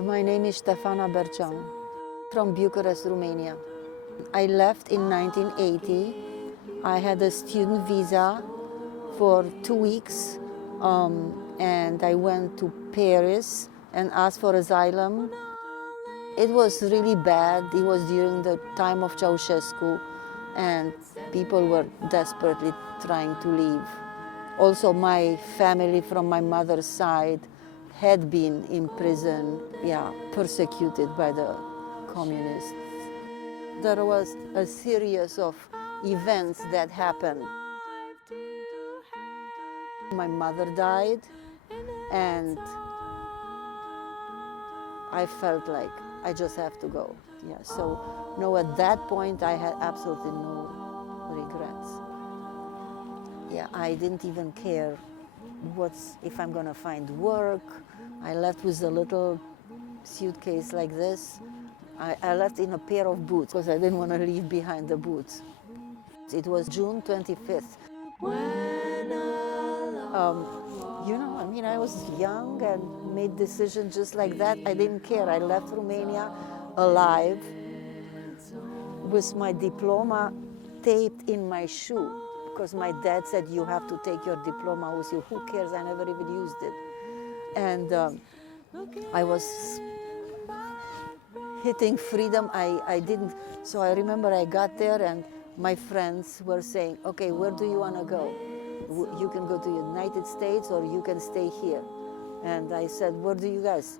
My name is Stefana from Bucharest, Romania. I left in 1980. I had a student visa for 2 weeks, and I went to Paris and asked for asylum. It was really bad. It was during the time of Ceausescu, and people were desperately trying to leave. Also, my family from my mother's side had been in prison, persecuted by the communists. There was a series of events that happened. My mother died, and I felt like I just have to go. So no, at that point I had absolutely no regrets. I didn't even care if I'm gonna find work. I left with a little suitcase like this. I left in a pair of boots because I didn't want to leave behind the boots. It was June 25th. I was young and made decisions just like that. I didn't care. I left Romania alive with my diploma taped in my shoe because my dad said, you have to take your diploma with you. Who cares? I never even used it. And I was hitting freedom. I didn't. So I remember I got there and my friends were saying, okay, where do you want to go? You can go to the United States or you can stay here. And I said, where are you guys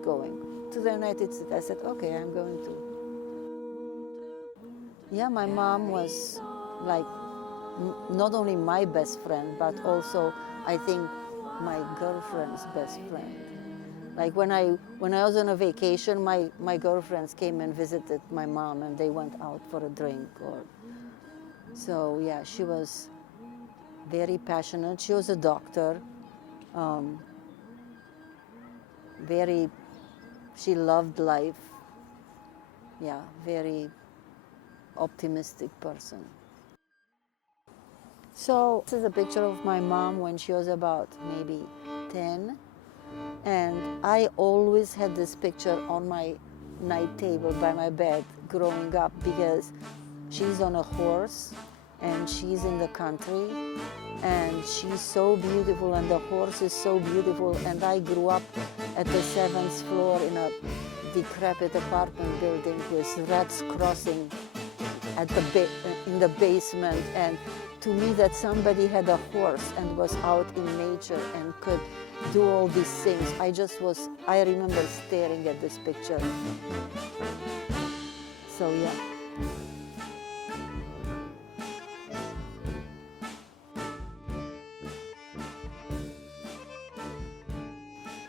going? To the United States. I said, okay, I'm going to. My mom was like not only my best friend, but also I think my girlfriend's best friend. Like when I was on a vacation, my girlfriends came and visited my mom and they went out for a drink. So she was very passionate. She was a doctor. She loved life. Very optimistic person. So this is a picture of my mom when she was about maybe 10. And I always had this picture on my night table by my bed growing up because she's on a horse and she's in the country and she's so beautiful and the horse is so beautiful. And I grew up at the 7th floor in a decrepit apartment building with rats crossing in the basement. And to me, that somebody had a horse and was out in nature and could do all these things. I remember staring at this picture. So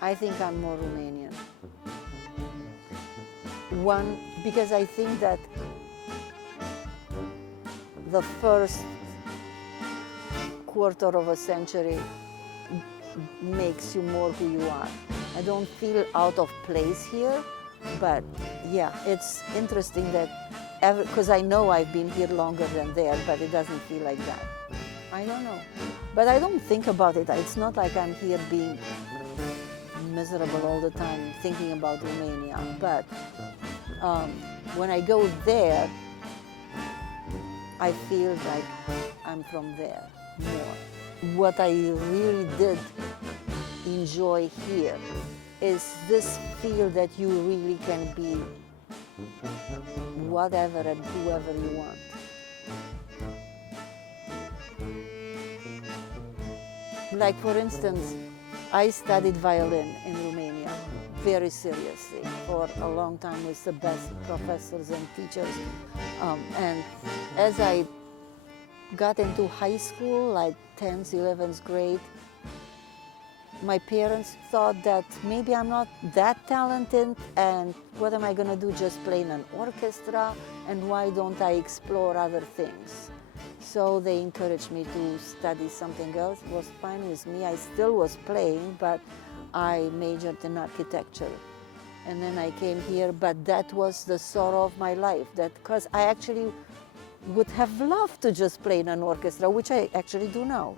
I think I'm more Romanian. One, because I think that the first quarter of a century makes you more who you are. I don't feel out of place here, but it's interesting that because I know I've been here longer than there, but it doesn't feel like that. I don't know. But I don't think about it. It's not like I'm here being miserable all the time thinking about Romania. But when I go there, I feel like I'm from there more. What I really did enjoy here is this feel that you really can be whatever and whoever you want. Like for instance, I studied violin in Romania very seriously for a long time with the best professors and teachers. And as I got into high school, like 10th, 11th grade, my parents thought that maybe I'm not that talented and what am I going to do, just play in an orchestra, and why don't I explore other things? So they encouraged me to study something else. It was fine with me. I still was playing, but I majored in architecture. And then I came here, but that was the sorrow of my life, because I actually would have loved to just play in an orchestra, which I actually do now.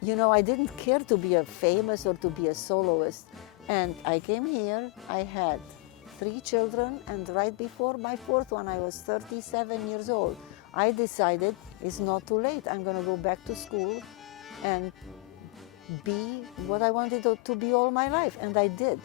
I didn't care to be a famous or to be a soloist. And I came here, I had 3 children, and right before my 4th one, I was 37 years old. I decided it's not too late. I'm going to go back to school and be what I wanted to be all my life, and I did.